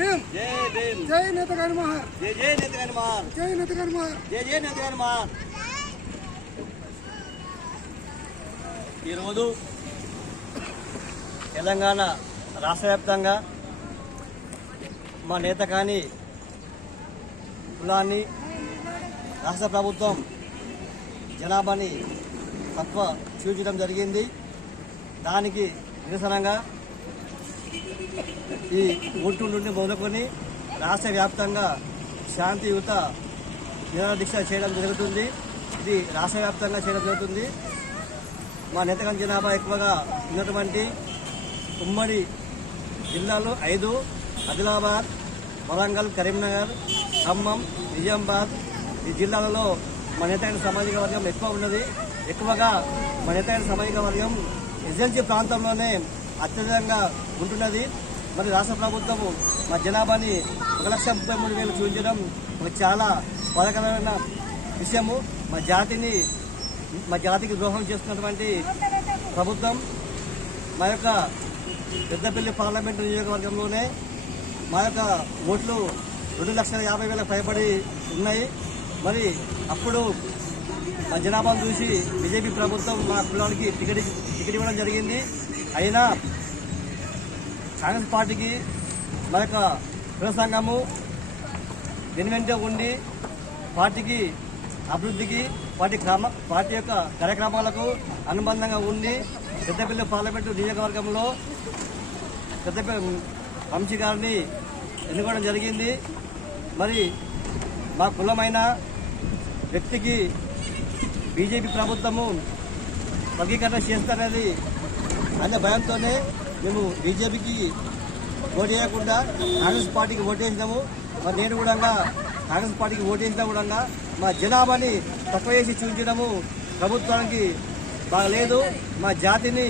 భీమ్ జై భీమ్ జై నేతగాని మహార్ జై జై నేతగాని మహార్ జై నేతగాని మహార్ జై జై నేతగాని మహార్. ఈరోజు తెలంగాణ రాష్ట్ర వ్యాప్తంగా మా నేతగాని కులాన్ని రాష్ట్ర ప్రభుత్వం జనాభాని తక్కువ చూపించడం జరిగింది. దానికి నిరసనగా ఈ గుంటూరు నుండి మొదలుకొని రాష్ట్ర వ్యాప్తంగా శాంతియుత నిరాదీక్ష చేయడం జరుగుతుంది. ఇది రాష్ట్ర వ్యాప్తంగా చేయడం జరుగుతుంది. మా నేతగాని జనాభా ఎక్కువగా ఉన్నటువంటి ఉమ్మడి జిల్లాలో 5 ఆదిలాబాద్, వరంగల్, కరీంనగర్, ఖమ్మం, నిజామాబాద్ ఈ జిల్లాలలో మా నేతగాని సామాజిక వర్గం ఎక్కువ ఉన్నది. ఎక్కువగా మా నేతగాని సామాజిక వర్గం ఎస్ఎల్జీ ప్రాంతంలోనే అత్యధికంగా ఉంటున్నది. మరి రాష్ట్ర ప్రభుత్వము మా జనాభాని 1,33,000 చూపించడం ఒక చాలా బాధాకరమైన విషయము. మా జాతికి ద్రోహం చేస్తున్నటువంటి ప్రభుత్వం మా యొక్క పెద్దపల్లి పార్లమెంటు నియోజకవర్గంలోనే మా యొక్క ఓట్లు 2,50,000 పైబడి ఉన్నాయి. మరి అప్పుడు మా జనాభాను చూసి బీజేపీ ప్రభుత్వం మా కులానికి టికెట్ ఇవ్వడం జరిగింది. అయినా కాంగ్రెస్ పార్టీకి మా యొక్క కుల సంఘము వెనువెంటే ఉండి పార్టీకి అభివృద్ధికి పార్టీ యొక్క కార్యక్రమాలకు అనుబంధంగా ఉండి పెద్దపల్లి పార్లమెంటు నియోజకవర్గంలో పెద్దపల్లి వంశీ గారిని ఎన్నుకోవడం జరిగింది. మరి మా కులమైన వ్యక్తికి బీజేపీ ప్రభుత్వము వర్గీకరణ చేస్తారనేది అనే భయంతోనే మేము బీజేపీకి ఓటు వేయకుండా కాంగ్రెస్ పార్టీకి ఓటు వేసినాము. మరి నేను కూడా కాంగ్రెస్ పార్టీకి ఓటు వేసినా కూడా మా జనాభాని తక్కువ చేసి చూపించడము ప్రభుత్వానికి బాగలేదు. మా జాతిని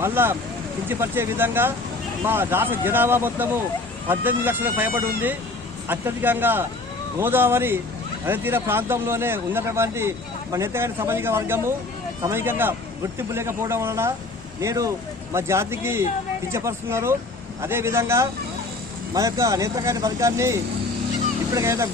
మళ్ళా కించపరిచే విధంగా మా రాష్ట్ర జనాభా మొత్తము 18 లక్షలకు పైబడి ఉంది. అత్యధికంగా గోదావరి నదీతీర ప్రాంతంలోనే ఉన్నటువంటి మా నేతగాని సామాజిక వర్గము సామాజికంగా గుర్తింపు లేకపోవడం వలన నేడు మా జాతికి కించపరుస్తున్నారు. అదేవిధంగా మా యొక్క నేతగాని వర్గాన్ని ఇప్పటికైనా